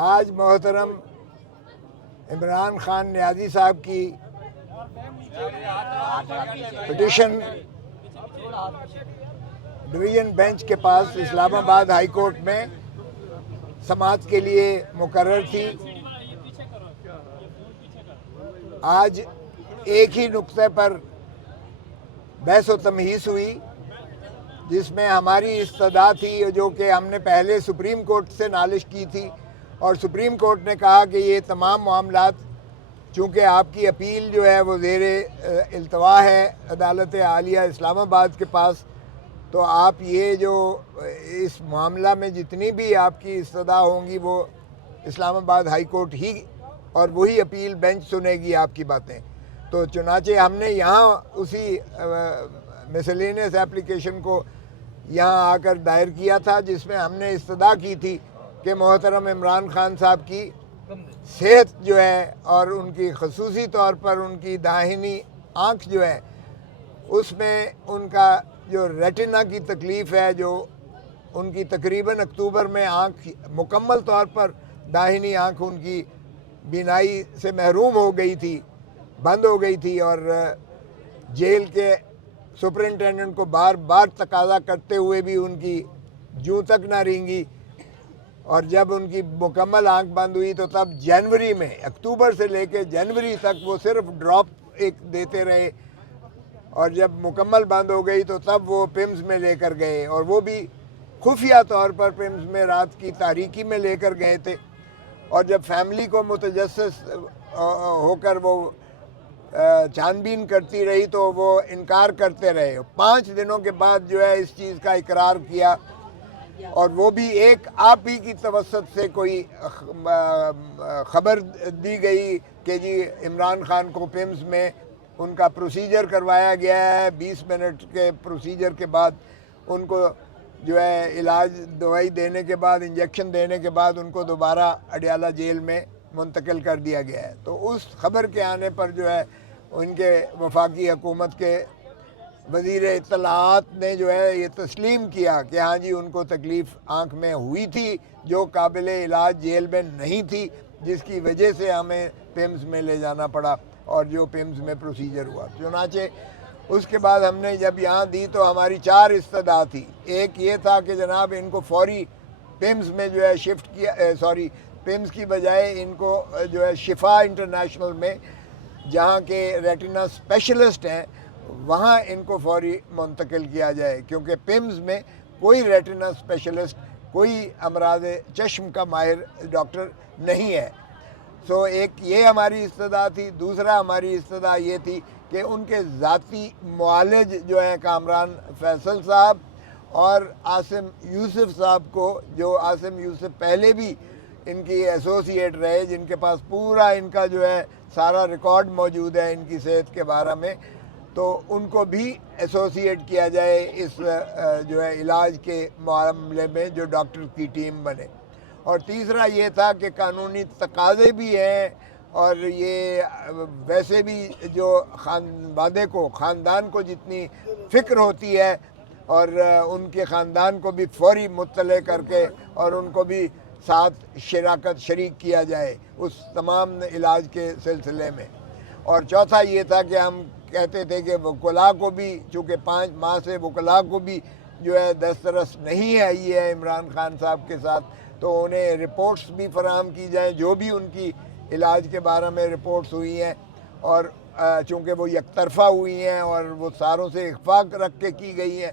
آج محترم عمران خان نیازی صاحب کی پٹیشن ڈویژن بینچ کے پاس اسلام آباد ہائی کورٹ میں سماعت کے لیے مقرر تھی۔ آج ایک ہی نقطے پر بحث و تمہیس ہوئی، جس میں ہماری استدعا تھی جو کہ ہم نے پہلے سپریم کورٹ سے نالش کی تھی، اور سپریم کورٹ نے کہا کہ یہ تمام معاملات چونکہ آپ کی اپیل جو ہے وہ زیر التوا ہے عدالت عالیہ اسلام آباد کے پاس، تو آپ یہ جو اس معاملہ میں جتنی بھی آپ کی استدعا ہوں گی وہ اسلام آباد ہائی کورٹ ہی اور وہی اپیل بینچ سنے گی آپ کی باتیں۔ تو چنانچہ ہم نے یہاں اسی مسلینس ایپلیکیشن کو یہاں آ کر دائر کیا تھا، جس میں ہم نے استدعا کی تھی کہ محترم عمران خان صاحب کی صحت جو ہے اور ان کی خصوصی طور پر ان کی داہنی آنکھ جو ہے اس میں ان کا جو ریٹنا کی تکلیف ہے، جو ان کی تقریباً اکتوبر میں آنکھ مکمل طور پر داہنی آنکھ ان کی بینائی سے محروم ہو گئی تھی، بند ہو گئی تھی، اور جیل کے سپرنٹینڈنٹ کو بار بار تقاضا کرتے ہوئے بھی ان کی جوں تک نہ رینگی، اور جب ان کی مکمل آنکھ بند ہوئی تو تب جنوری میں، اکتوبر سے لے کے جنوری تک وہ صرف ڈراپ ایک دیتے رہے، اور جب مکمل بند ہو گئی تو تب وہ پیمز میں لے کر گئے، اور وہ بھی خفیہ طور پر پیمز میں رات کی تاریکی میں لے کر گئے تھے، اور جب فیملی کو متجسس ہو کر وہ چھان بین کرتی رہی تو وہ انکار کرتے رہے۔ 5 دنوں کے بعد جو ہے اس چیز کا اقرار کیا، اور وہ بھی ایک آپ ہی کی توسط سے کوئی خبر دی گئی کہ جی عمران خان کو پیمز میں ان کا پروسیجر کروایا گیا ہے، 20 منٹ کے پروسیجر کے بعد ان کو جو ہے علاج دوائی دینے کے بعد، انجیکشن دینے کے بعد ان کو دوبارہ اڈیالہ جیل میں منتقل کر دیا گیا ہے۔ تو اس خبر کے آنے پر جو ہے ان کے وفاقی حکومت کے وزیر اطلاعات نے جو ہے یہ تسلیم کیا کہ ہاں جی ان کو تکلیف آنکھ میں ہوئی تھی جو قابل علاج جیل میں نہیں تھی، جس کی وجہ سے ہمیں پیمز میں لے جانا پڑا اور جو پیمز میں پروسیجر ہوا۔ چنانچہ اس کے بعد ہم نے جب یہاں دی تو ہماری 4 استدعا تھی۔ ایک یہ تھا کہ جناب ان کو فوری پیمز میں جو ہے شفٹ کیا، پیمز کی بجائے ان کو جو ہے شفا انٹرنیشنل میں جہاں کے ریٹنا اسپیشلسٹ ہیں وہاں ان کو فوری منتقل کیا جائے، کیونکہ پیمز میں کوئی ریٹنا اسپیشلسٹ، کوئی امراض چشم کا ماہر ڈاکٹر نہیں ہے۔ سو ایک یہ ہماری استدعا تھی۔ دوسرا ہماری استدعا یہ تھی کہ ان کے ذاتی معالج جو ہیں کامران فیصل صاحب اور عاصم یوسف صاحب کو، جو عاصم یوسف پہلے بھی ان کی ایسوسیٹ رہے، جن کے پاس پورا ان کا جو ہے سارا ریکارڈ موجود ہے ان کی صحت کے بارے میں، تو ان کو بھی ایسوسیٹ کیا جائے اس جو ہے علاج کے معاملے میں جو ڈاکٹر کی ٹیم بنے۔ اور تیسرا یہ تھا کہ قانونی تقاضے بھی ہیں، اور یہ ویسے بھی جو خاندان کو جتنی فکر ہوتی ہے اور ان کے خاندان کو بھی فوری مطلع کر کے اور ان کو بھی ساتھ شریک کیا جائے اس تمام علاج کے سلسلے میں۔ اور چوتھا یہ تھا کہ ہم کہتے تھے کہ وکلاء کو بھی، چونکہ 5 ماہ سے وکلاء کو بھی جو ہے دسترس نہیں آئی ہے عمران خان صاحب کے ساتھ، تو انہیں رپورٹس بھی فراہم کی جائیں جو بھی ان کی علاج کے بارے میں رپورٹس ہوئی ہیں، اور چونکہ وہ یک طرفہ ہوئی ہیں اور وہ ساروں سے اخفاق رکھ کے کی گئی ہیں،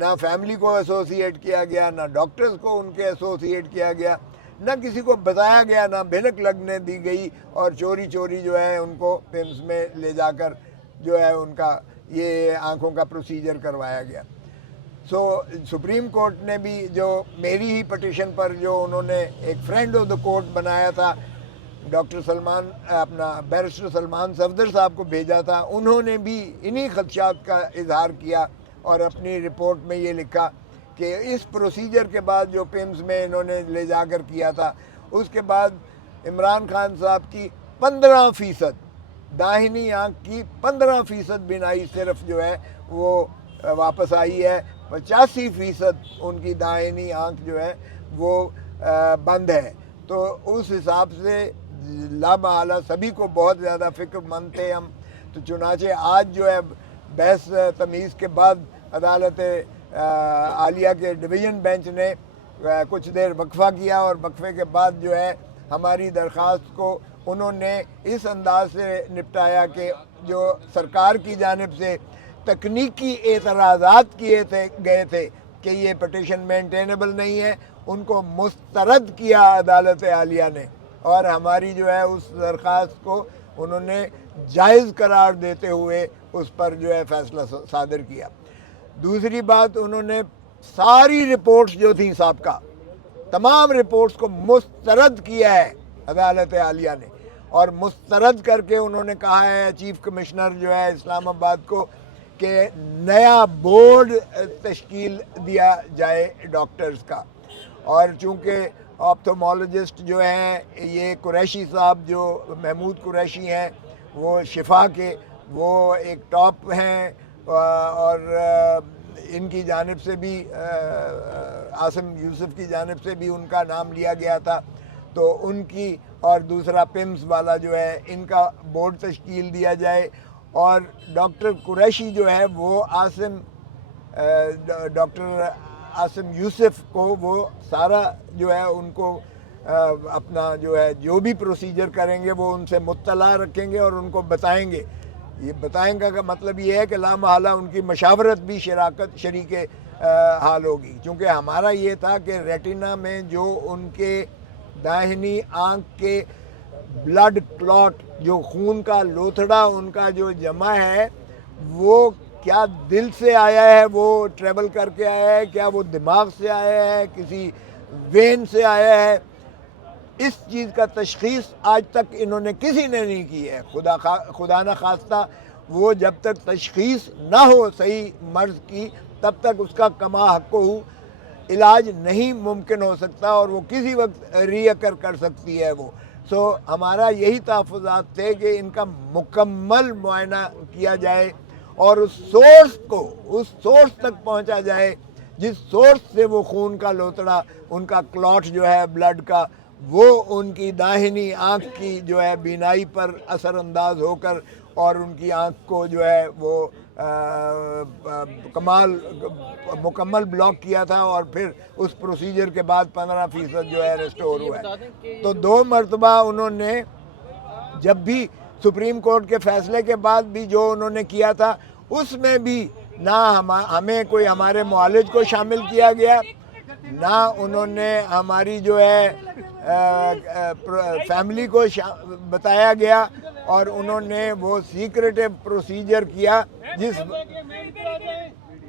نہ فیملی کو ایسوسیٹ کیا گیا، نہ ڈاکٹرز کو ان کے ایسوسیٹ کیا گیا، نہ کسی کو بتایا گیا، نہ بھنک لگنے دی گئی، اور چوری جو ہے ان کو پیمز میں لے جا کر جو ہے ان کا یہ آنکھوں کا پروسیجر کروایا گیا۔ سپریم کورٹ نے بھی جو میری ہی پٹیشن پر جو انہوں نے ایک فرینڈ آف دا کورٹ بنایا تھا، ڈاکٹر سلمان بیرسٹر سلمان صفدر صاحب کو بھیجا تھا، انہوں نے بھی انہی خدشات کا اظہار کیا اور اپنی رپورٹ میں یہ لکھا کہ اس پروسیجر کے بعد جو پیمز میں انہوں نے لے جا کر کیا تھا، اس کے بعد عمران خان صاحب کی 15% داہنی آنکھ کی 15% بینائی صرف جو ہے وہ واپس آئی ہے، 85% ان کی داہنی آنکھ جو ہے وہ بند ہے۔ تو اس حساب سے لامحالہ سبھی کو بہت زیادہ فکر مند تھے ہم. تو چنانچہ آج جو ہے بحث تمیز کے بعد عدالت عالیہ کے ڈویژن بینچ نے کچھ دیر وقفہ کیا اور وقفے کے بعد جو ہے ہماری درخواست کو انہوں نے اس انداز سے نپٹایا کہ جو سرکار کی جانب سے تکنیکی اعتراضات کیے گئے تھے کہ یہ پٹیشن مینٹینیبل نہیں ہے، ان کو مسترد کیا عدالت عالیہ نے، اور ہماری جو ہے اس درخواست کو انہوں نے جائز قرار دیتے ہوئے اس پر جو ہے فیصلہ صادر کیا. دوسری بات، انہوں نے ساری رپورٹس جو تھیں سابقہ تمام رپورٹس کو مسترد کیا ہے عدالت عالیہ نے، اور مسترد کر کے انہوں نے کہا ہے چیف کمشنر جو ہے اسلام آباد کو کہ نیا بورڈ تشکیل دیا جائے ڈاکٹرز کا. اور چونکہ آپتھومولوجسٹ جو ہیں یہ قریشی صاحب جو محمود قریشی ہیں وہ شفا کے وہ ایک ٹاپ ہیں، اور ان کی جانب سے بھی عاصم یوسف کی جانب سے بھی ان کا نام لیا گیا تھا، تو ان کی اور دوسرا پمز والا جو ہے ان کا بورڈ تشکیل دیا جائے. اور ڈاکٹر قریشی جو ہے وہ ڈاکٹر عاصم یوسف کو وہ سارا جو ہے ان کو اپنا جو ہے جو بھی پروسیجر کریں گے وہ ان سے مطلع رکھیں گے اور ان کو بتائیں گے. یہ بتائیں گا کا مطلب یہ ہے کہ لامحالہ ان کی مشاورت بھی شریک حال ہوگی، چونکہ ہمارا یہ تھا کہ ریٹینا میں جو ان کے داہنی آنکھ کے بلڈ کلاٹ جو خون کا لوتھڑا ان کا جو جمع ہے وہ کیا دل سے آیا ہے، وہ ٹریول کر کے آیا ہے، کیا وہ دماغ سے آیا ہے، کسی وین سے آیا ہے، اس چیز کا تشخیص آج تک انہوں نے کسی نے نہیں کی ہے. خدا نہ خواستہ وہ جب تک تشخیص نہ ہو صحیح مرض کی تب تک اس کا کما حق ہو علاج نہیں ممکن ہو سکتا، اور وہ کسی وقت ری اکر کر سکتی ہے وہ. سو ہمارا یہی تحفظات تھے کہ ان کا مکمل معائنہ کیا جائے اور اس سورس تک پہنچا جائے جس سورس سے وہ خون کا لوتڑا ان کا کلاٹ جو ہے بلڈ کا وہ ان کی داہنی آنکھ کی جو ہے بینائی پر اثر انداز ہو کر اور ان کی آنکھ کو جو ہے وہ مکمل بلاک کیا تھا، اور پھر اس پروسیجر کے بعد 15% جو ہے ریسٹور ہوا ہے. تو 2 مرتبہ انہوں نے جب بھی سپریم کورٹ کے فیصلے کے بعد بھی جو انہوں نے کیا تھا اس میں بھی نہ ہمیں کوئی ہمارے معالج کو شامل کیا گیا، نہ انہوں نے ہماری جو ہے فیملی کو بتایا گیا، اور انہوں نے وہ سیکریٹو پروسیجر کیا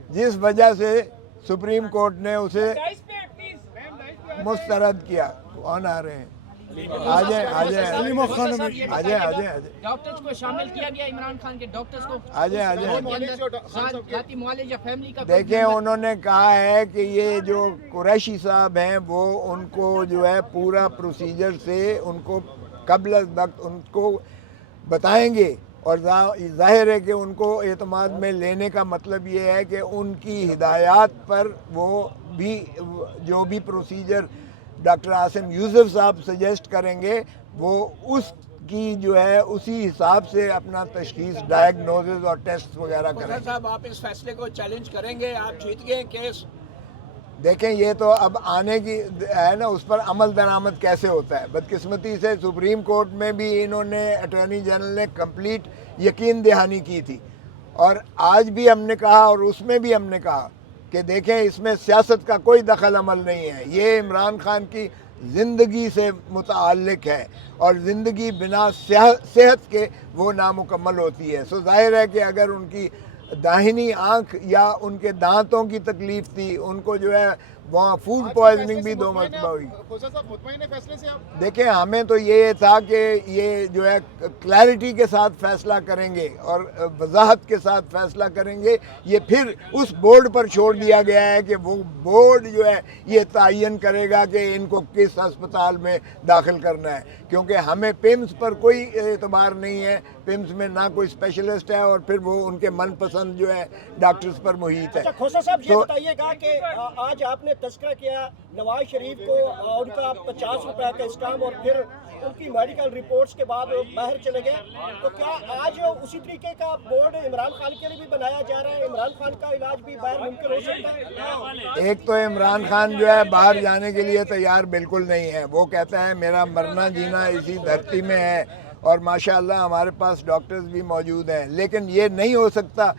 جس وجہ سے سپریم کورٹ نے اسے مسترد کیا. کون آ رہے ہیں؟ ڈاکٹرز کو شامل کیا گیا، عمران خان کے ڈاکٹرز کو ذاتی معالج یا فیملی کا. دیکھیں انہوں نے کہا ہے کہ یہ جو قریشی صاحب ہیں وہ ان کو جو ہے پورا پروسیجر سے ان کو قبل از وقت ان کو بتائیں گے، اور ظاہر ہے کہ ان کو اعتماد میں لینے کا مطلب یہ ہے کہ ان کی ہدایات پر وہ بھی جو بھی پروسیجر ڈاکٹر عاصم یوسف صاحب سجیسٹ کریں گے وہ اس کی جو ہے اسی حساب سے اپنا تشخیص ڈائگنوزز اور ٹیسٹ وغیرہ کریں گے. صاحب آپ اس فیصلے کو چیلنج کریں گے؟ آپ جیت گئے کیس. دیکھیں یہ تو اب آنے کی ہے نا، اس پر عمل درآمد کیسے ہوتا ہے. بدقسمتی سے سپریم کورٹ میں بھی انہوں نے اٹارنی جنرل نے کمپلیٹ یقین دہانی کی تھی، اور آج بھی ہم نے کہا اور اس میں بھی ہم نے کہا کہ دیکھیں اس میں سیاست کا کوئی دخل عمل نہیں ہے، یہ عمران خان کی زندگی سے متعلق ہے، اور زندگی بنا صحت کے وہ نامکمل ہوتی ہے. سو ظاہر ہے کہ اگر ان کی داہنی آنکھ یا ان کے دانتوں کی تکلیف تھی، ان کو جو ہے وہاں فوڈ پوائزننگ بھی 2 مرتبہ ہوئی. دیکھیں ہمیں تو یہ تھا کہ یہ جو ہے کلیئرٹی کے ساتھ فیصلہ کریں گے اور وضاحت کے ساتھ فیصلہ کریں گے. یہ پھر اس بورڈ پر چھوڑ دیا گیا ہے کہ وہ بورڈ جو ہے یہ تعین کرے گا کہ ان کو کس ہسپتال میں داخل کرنا ہے، کیونکہ ہمیں پیمز پر کوئی اعتبار نہیں ہے. پیمز میں نہ کوئی اسپیشلسٹ ہے، اور پھر وہ ان کے من پسند جو ہے ڈاکٹرز پر محیط ہے. کھوسا صاحب یہ بتائیے گا کہ آج آپ نے تذکرہ کیا نواز شریف کو ان کا 50 روپے کا اسٹام اور پھر ان کی میڈیکل رپورٹس کے بعد وہ باہر چلے گئے، تو کیا آج اسی طریقے کا بورڈ عمران خان کے لیے بھی بنایا جا رہا ہے؟ عمران خان کا علاج بھی باہر ممکن ہو سکتا ہے؟ ایک تو عمران خان جو ہے باہر جانے کے لیے تیار بالکل نہیں ہے، وہ کہتا ہے میرا مرنا جینا اسی دھرتی میں ہے، اور ماشاءاللہ ہمارے پاس ڈاکٹرز بھی موجود ہیں، لیکن یہ نہیں ہو سکتا